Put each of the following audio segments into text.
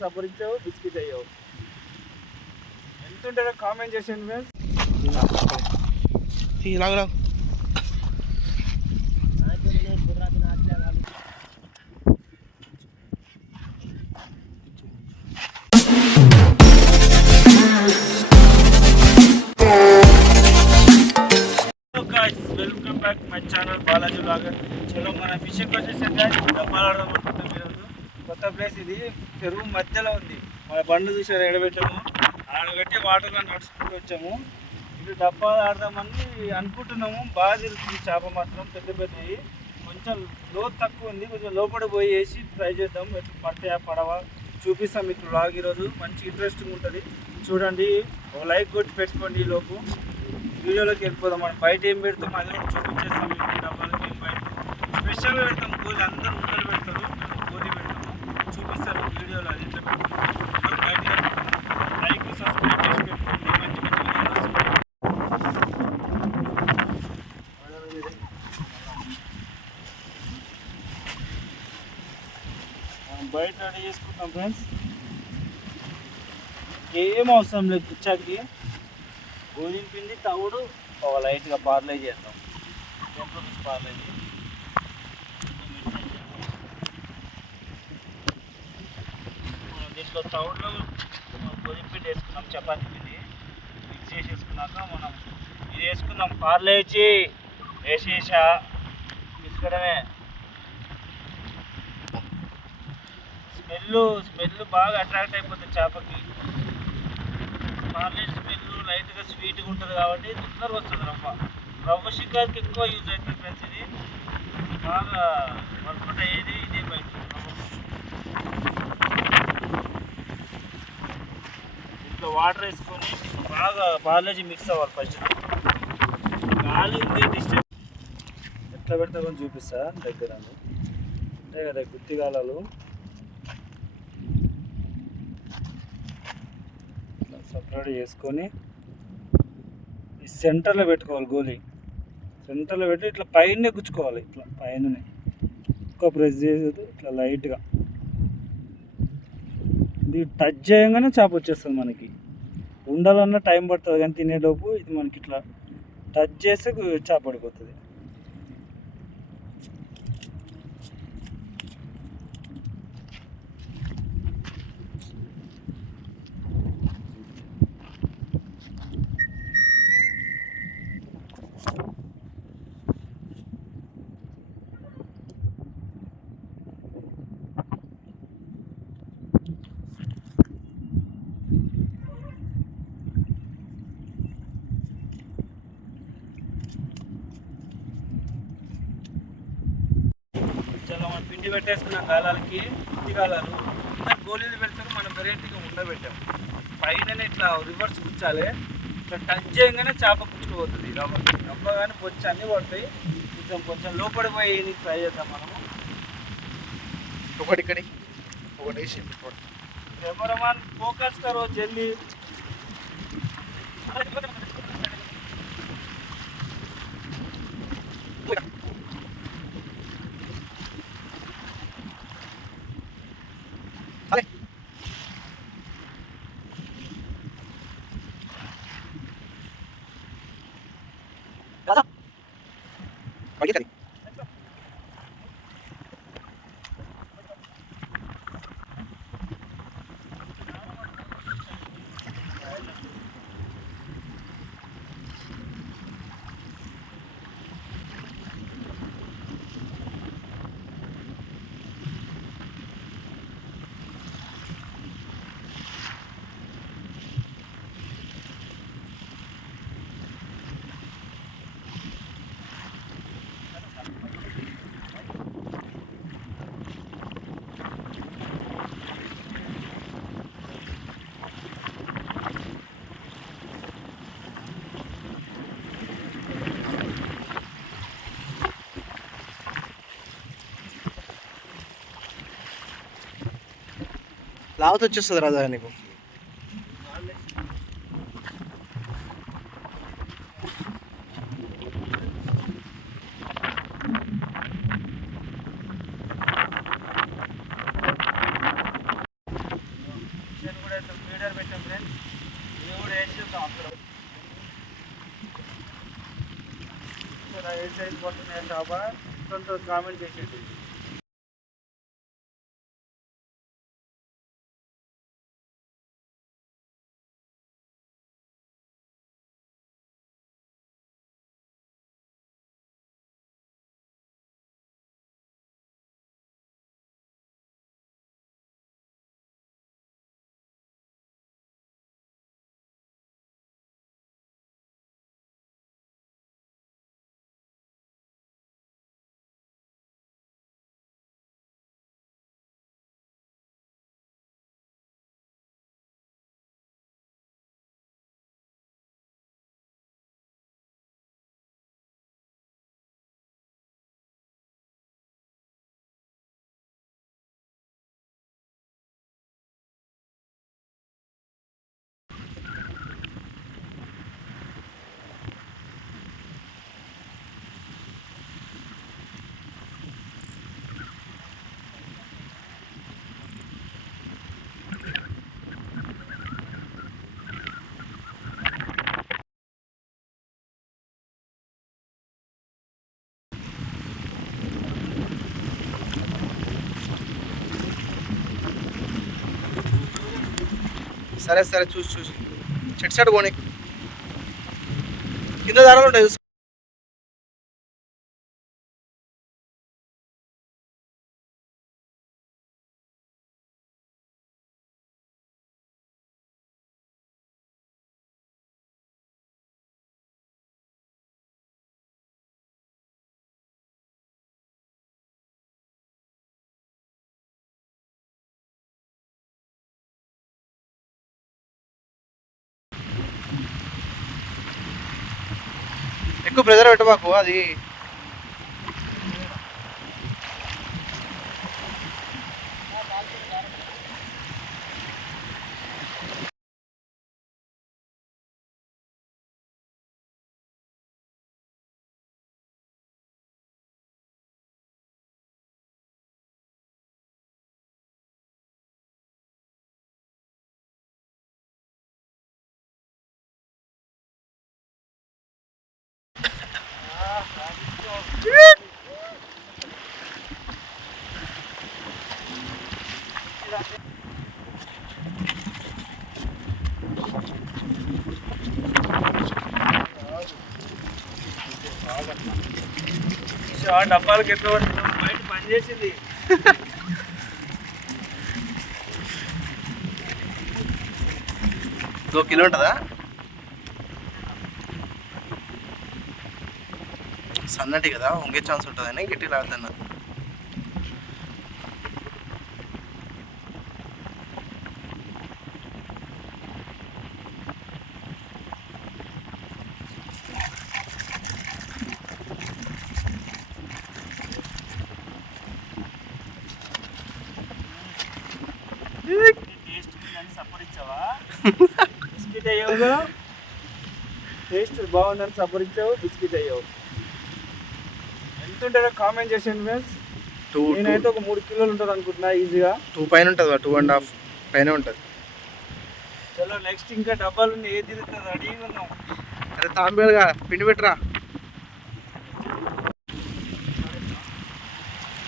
సపరించావు biscuit అయ్యావు ఎంత ఉంటుందో కామెంట్ చేసాను ఫ్రెండ్స్ లాగు లాగు. Welcome back my channel Balaji vlogger చలో మన ఫిషింగ్ వచ్చేసాక డబ్బాలాడడం అనుకుంటాం ఈరోజు వచ్చేసి ఇది చెరువు మధ్యలో ఉంది. మన బండ్లు చూసారు ఎడబెట్టాము. ఆడగట్టి వాటర్లో నడుచుకుంటూ వచ్చాము. ఇది డబ్బాలు ఆడదామని అనుకుంటున్నాము. బాగా తిరుగుతుంది చేప మాత్రం పెద్ద పెద్దవి. కొంచెం లోతు తక్కువ ఉంది. కొంచెం లోపల పోయి వేసి ట్రై చేద్దాం. ఎట్లా పడతాయా పడవ? చూపిస్తాం మీకు బ్లాగ్ ఈరోజు. మంచి ఇంట్రెస్టింగ్ ఉంటుంది. చూడండి. ఒక లైక్ కొట్టి పెట్టుకోండి ఈ లోపు. వీడియోలోకి వెళ్ళిపోదాం. మనం బయట ఏం పెడతాం అది చూపించేస్తాం డబ్బాలకి. ఏం బయట స్పెషల్గా పెడతాం. గోలి అందరూ ఉంటారు పెడతారు మేము గోలి పెడతాము చూపిస్తారు వీడియోలో అది బయట లైక్ సబ్స్క్రైబ్ చేసి పెట్టుకోండి మంచి మంచి వీడియోలు మనం బయట రెడీ చేసుకుంటాం ఫ్రెండ్స్ ఏం అవసరం లేదు. పిచ్చాకి గోధుమ పిండి తవుడు ఒక లైట్గా పార్లే చేద్దాం. టెన్ పార్లే చేద్దాం దీంట్లో తౌడులో గోధుమ పిండి వేసుకున్నాం చపాతీ పిండి. మిక్స్ చేసేసుకున్నాక మనం ఇది వేసుకున్నాం పార్లేచి వేసేసా. తీసుకోవడమే స్మెల్ స్మెల్ బాగా అట్రాక్ట్ అయిపోతుంది చేపకి. పార్లేజ్ స్మెల్ లైట్గా స్వీట్గా ఉంటుంది కాబట్టి తొందరగా వస్తుంది రవ్వ. రవ్వ షికార్కి ఎక్కువ యూజ్ అవుతుంది ఫ్రెండ్స్ ఇది. బాగా వర్కౌట్ అయ్యేది ఇదే బయట ఇంట్లో వాటర్ వేసుకొని బాగా పార్లేజీ మిక్స్ అవ్వాలి ఫస్ట్ గాలి ఉంది డిస్టెన్స్ ఎట్లా పెడతామని చూపిస్తా దగ్గర ఉంటాయి కదా గుత్తిగాలాలు ఇట్లా సపరేట్ చేసుకొని ఈ సెంటర్లో పెట్టుకోవాలి గోలీ సెంటర్లో పెట్టి ఇట్లా పైన గుచ్చుకోవాలి ఇట్లా పైన ఎక్కువ ప్రెస్ చేసేది ఇట్లా లైట్గా ఇది టచ్ చేయగానే చేప వచ్చేస్తుంది మనకి. ఉండాలన్నా టైం పడుతుంది కానీ తినేలోపు ఇది మనకి ఇట్లా టచ్ చేస్తే చేపడిపోతుంది చేప పడిపోతుంది చాలా పెట్టేసుకున్నాం గాలాలకి పిండి గాలాలు గోళీలు పెడతారు మనం వెరైటీగా ఉండబెట్టాం. పైన ఇట్లా రివర్స్ గుచ్చాలి. ఇట్లా టచ్ చేయగానే చేప గుచ్చుకుపోతుంది రవ్వ రవ్వ కానీ బొచ్చు అన్నీ పడతాయి. కొంచెం కొంచెం లోపడి పోయి ట్రై చేద్దాం మనము. ఒకటి ఇక్కడి ఒకటి వేసి కెమెరామాన్ ఫోకస్ కరో జల్దీ. వేసి వచ్చేస్తుంది అక్కడ నీకు ఏ సైజ్ పడుతున్నాయి డాబా కొంత కామెంట్ చేసేది సరే సరే చూసి చూసి. చెట్టు చెట్టు పోనీ. కింద ధరలు ఉంటాయి ప్రెజర్ పెట్టబాకు అది ఆ డబ్బాలకు ఎట్లా బయట పని చేసింది. కిలో ఉంటుందా? సన్నటి కదా వంగే ఛాన్స్ ఉంటుందని గట్టి లాడుతున్నా బిస్కెట్ అయ్యావు టేస్ట్ బాగుందని సపరించావు బిస్కెట్ అయ్యావు ఎంత ఉంటారో కామెంట్ చేసాను ఫ్రెండ్స్ టూ నేనైతే ఒక మూడు కిలోలు ఉంటుంది అనుకుంటున్నా ఈజీగా టూ పైన ఉంటుంది టూ అండ్ హాఫ్ పైన ఉంటుంది చలో నెక్స్ట్ ఇంకా డబ్బాలు ఉన్నాయి ఏది తిరుగుతుంది రెడీగా ఉన్నాం అరే తాంబేలుగా పిండి పెట్టరా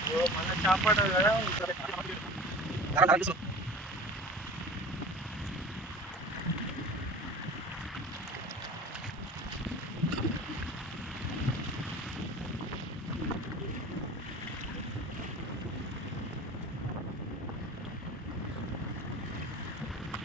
ఓ, మన చాపాడు కదా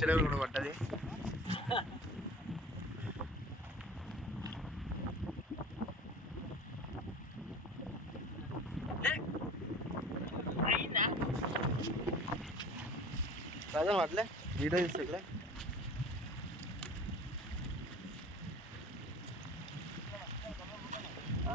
చిలకలు కూడా పడ్డది రాజా మాట్లే వీడియో తీసుకోలే ఆ?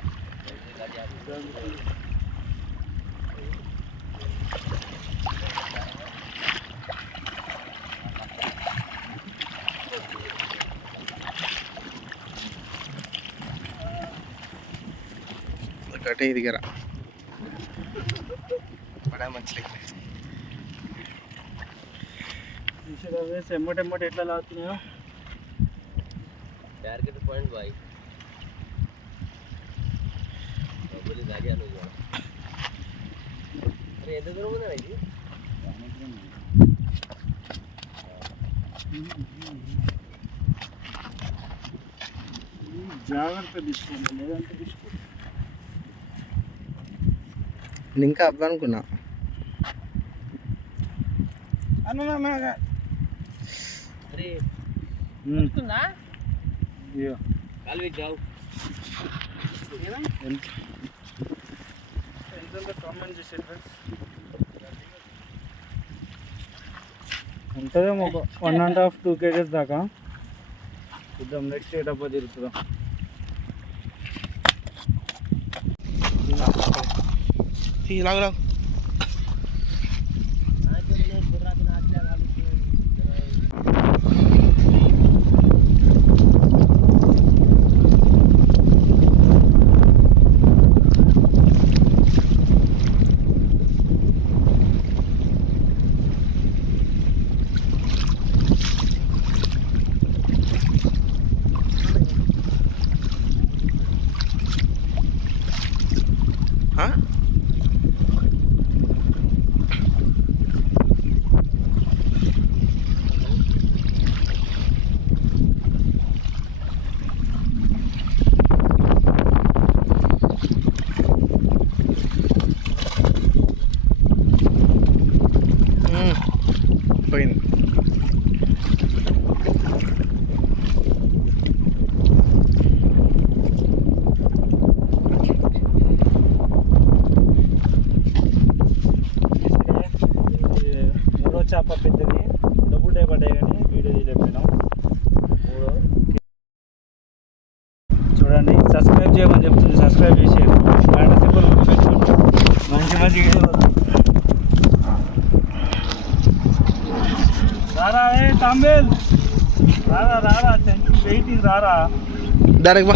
ఒకటే ఇది గర బడా మంచి ఎమ్మటెమ్మట ఎట్లా లాగుతున్నాయో. టార్గెట్ పాయింట్ బాయ్ డబ్బులు తాగాను అరే ఎంత దూరం ఉందా ఇది? జాగ్రత్త తీసుకోండి లేదంటే తీసుకోండి కామెంట్ చేసారు ఫ్రెండ్స్ ఉంటుందేమో ఒక one and half two KGs దాకా. చూద్దాం నెక్స్ట్ ఏ డబ్బా Lâu Direct ba?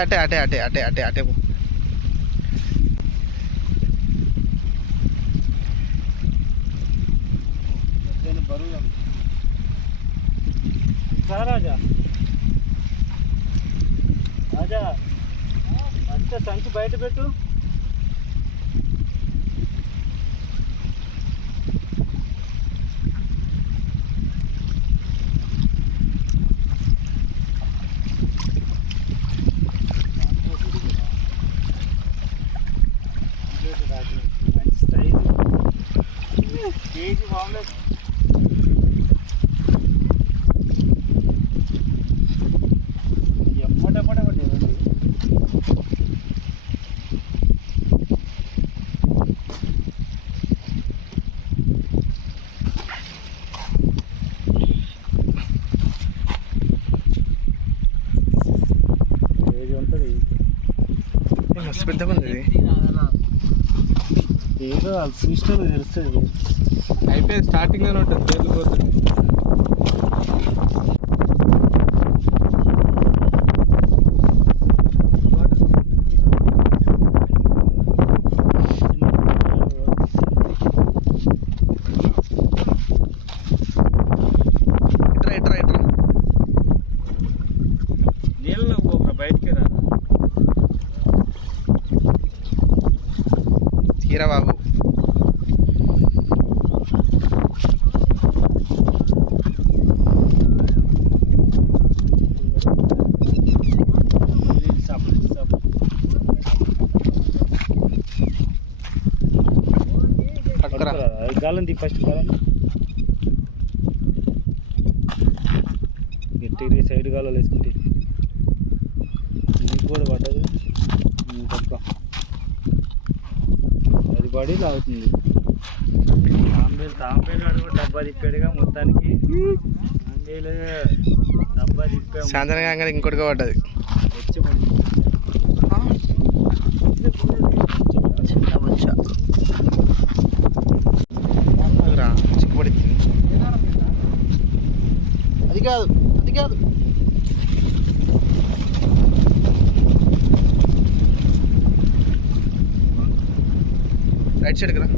అటే అటే అటే అటే అటే అటే అటే రాజా. రాజా అంతే సంచి బయట పెట్టు మంచి సైజు కేజీ బాగుండదు ఎమ్మటమ్మట పడేదండి పెద్దగా ఉంది ఏదో చూసిన తెలుస్తుంది. అయిపోయి స్టార్టింగ్లోనే ఉంటుంది తేలిపోతుంది తీరా బాబు నీళ్ళు ఫస్ట్ గాలం గట్టిగా సైడ్ గాలలో వేసుకో నీకు కూడా పడ్డదు ఉమ్, పట్టుకో అది పడి లాగుతుంది తాంబేలు తాంబేలు కూడా డబ్బా తిప్పాడుగా మొత్తానికి. తాంబేలు డబ్బా తిప్పాము. సాయంత్రం కాగానే ఇంకోటిగా పడ్డది వచ్చి. చిన్న అది కాదు అది కాదు. ரைட் சைடு எடுக்கிறேன்.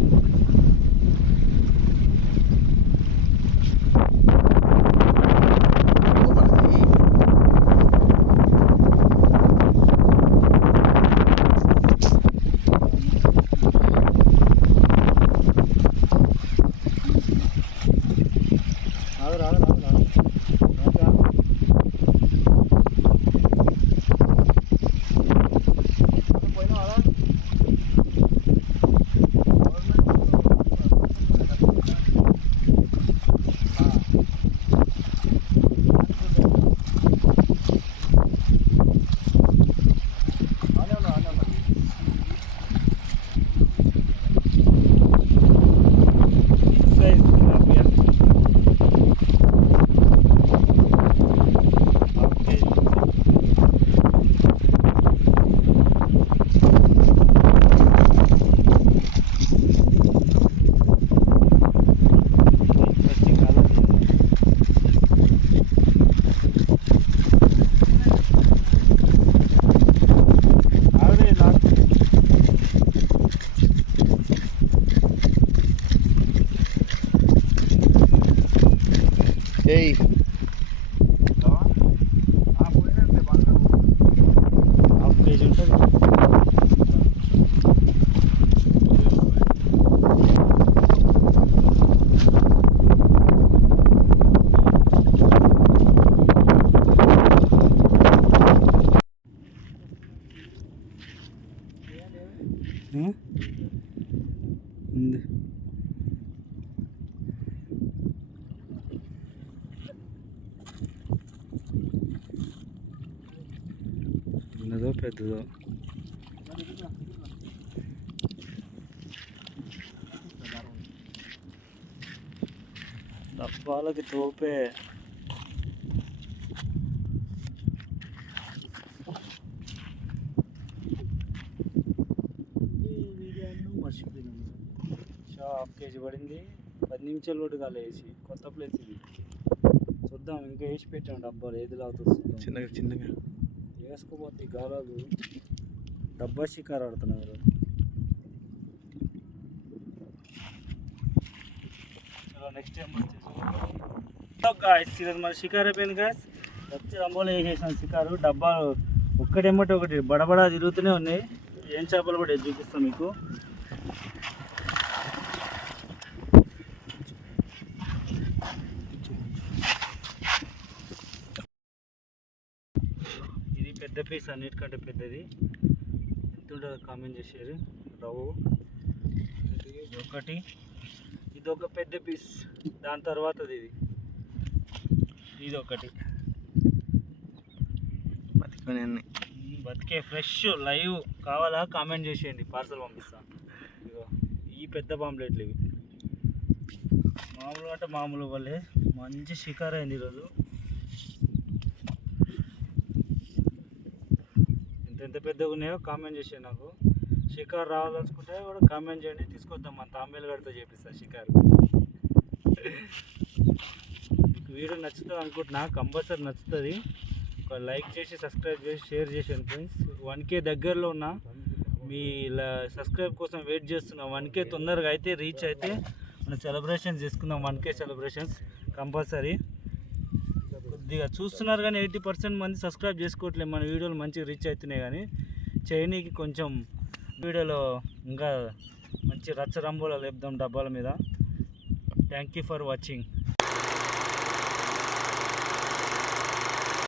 డబ్బాలకి తోపే మర్చిపోయినాము షా హాఫ్ కేజీ పడింది. పది నిమిషాలు కూడా కాలే వేసి కొత్త ప్లేస్ ఇది. చూద్దాం ఇంకా వేసి పెట్టాం డబ్బాలు ఏది లాగుతుంది. చిన్నగా చిన్నగా. వేసుకోపోతే ఈ గాలాలు డబ్బా షికారు ఆడుతున్నారు. చలో నెక్స్ట్ టైం గాయస్ ఈరోజు మన షికారు అయిపోయింది గాయస్ వచ్చి రంబోలో వేసేసాం షికారు. డబ్బాలు ఒక్కటేమటి ఒకటి బడబడా తిరుగుతూనే ఉన్నాయి. ఏం చేపలు కూడా చూపిస్తాం మీకు. ఇది పెద్ద పీస్ అన్నిటికంటే పెద్దది. ఎంత ఉంటుందో కామెంట్ చేశారు రవ్వు. ఇది ఒకటి. ఇది ఒక పెద్ద పీస్ దాని తర్వాతది ఇది. ఇది ఒకటి బతికొని బతికే ఫ్రెష్ లైవ్ కావాలా కామెంట్ చేసేయండి పార్సల్ పంపిస్తాను ఇదిగో ఈ పెద్ద పాంప్లెట్లు ఇవి. మామూలు అంటే మామూలు వాళ్ళే మంచి షికార్ అయింది ఈరోజు. ఎంత ఎంత పెద్దగా ఉన్నాయో కామెంట్ చేసేయండి నాకు. షికార్ రావాలనుకుంటే కూడా కామెంట్ చేయండి తీసుకొద్దాం మన తాంబేలు గడితో చేపిస్తా షికారు. వీడియో నచ్చుతుంది అనుకుంటున్నా. కంపల్సరీ నచ్చుతుంది. ఒక లైక్ చేసి సబ్స్క్రైబ్ చేసి షేర్ చేసాను ఫ్రెండ్స్. వన్ కే దగ్గరలో ఉన్నా మీ ఇలా సబ్స్క్రైబ్ కోసం వెయిట్ చేస్తున్నాం వన్ కే తొందరగా అయితే రీచ్ అయితే మనం సెలబ్రేషన్స్ చేసుకుందాం. One K celebrations compulsory. కొద్దిగా చూస్తున్నారు కానీ ఎయిటీ పర్సెంట్ మంది సబ్స్క్రైబ్ చేసుకోవట్లేదు. మన వీడియోలు మంచిగా రీచ్ అవుతున్నాయి కానీ చైనీకి కొంచెం వీడియోలో ఇంకా మంచి రచ్చరంబోలు లేపుదాం డబ్బాల మీద. Thank you for watching.